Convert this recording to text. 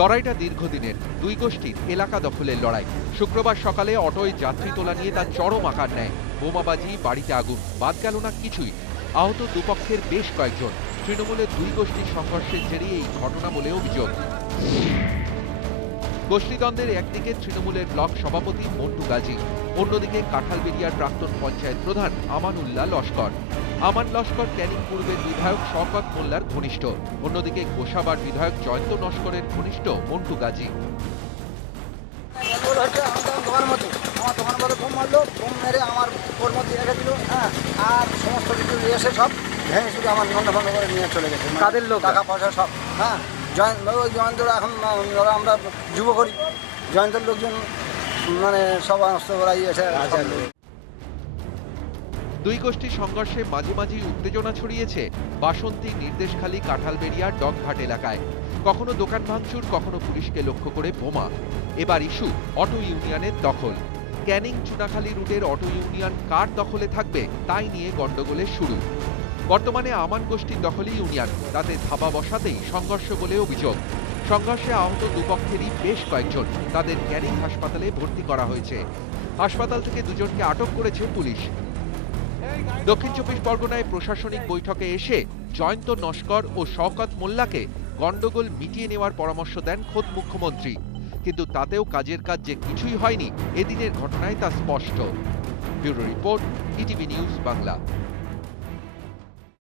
লড়াইটা দীর্ঘদিনের, দুই গোষ্ঠীর এলাকা দখলের লড়াই। শুক্রবার সকালে অটোয় যাত্রী তোলা নিয়ে তা চরম আকার নেয়। বোমাবাজি, বাড়িতে আগুন, বাদ গেল না কিছুই। আহত দুপক্ষের বেশ কয়েকজন। তৃণমূলের দুই গোষ্ঠীর সংঘর্ষের জেরে এই ঘটনা বলে অভিযোগ। গোষ্ঠীদ্বন্দ্বের একদিকে তৃণমূলের ব্লক সভাপতি মন্টু গাজী, অন্যদিকে কাঁঠালবেড়িয়ার প্রাক্তন পঞ্চায়েত প্রধান আমানুল্লাহ লস্কর। আমান লস্কর ক্যানিং পূর্বের বিধায়ক শওকত মোল্লার ঘনিষ্ঠ, অন্যদিকে গোসাবার বিধায়ক জয়ন্ত নস্করের ঘনিষ্ঠ মন্টু গাজী। আমার দোকান বলে বোম মারলো, বোম মেরে আমার ওর মধ্যে রেখে দিল। হ্যাঁ, আর সমস্ত কিছু এসে সব ভেঙে শুধু আমার নন্দ ভঙ্গ করে নিয়ে চলে গেছে। কাদের লোক? টাকা পয়সা সব। হ্যাঁ, জয়ন্তরা এখন ওরা আমরা যুব করি, জয়ন্তের লোকজন মানে সব অস্ত্র ওরাই এসে। দুই গোষ্ঠীর সংঘর্ষে মাঝে মাঝেই উত্তেজনা ছড়িয়েছে বাসন্তী, নির্দেশখালী, কাঁঠালবেড়িয়ার ডকঘাট এলাকায়। কখনো দোকান ভাঙচুর, কখনো পুলিশকে লক্ষ্য করে বোমা। এবার ইস্যু অটো ইউনিয়নের দখল। ক্যানিং চুনাখালী রুটের অটো ইউনিয়ন কার দখলে থাকবে তাই নিয়ে গন্ডগোলের শুরু। বর্তমানে আমান গোষ্ঠীর দখলই ইউনিয়ন, তাতে ধাবা বসাতেই সংঘর্ষ বলে অভিযোগ। সংঘর্ষে আহত দুপক্ষেরই বেশ কয়েকজন, তাদের ক্যানিং হাসপাতালে ভর্তি করা হয়েছে। হাসপাতাল থেকে দুজনকে আটক করেছে পুলিশ। দক্ষিণ চব্বিশ পরগনায় প্রশাসনিক বৈঠকে এসে জয়ন্ত নস্কর ও শওকত মোল্লাকে গন্ডগোল মিটিয়ে নেওয়ার পরামর্শ দেন খোদ মুখ্যমন্ত্রী। কিন্তু তাতেও কাজের কাজ যে কিছুই হয়নি, এদিনের ঘটনায় তা স্পষ্ট। Bureau report, ETV news Bangla.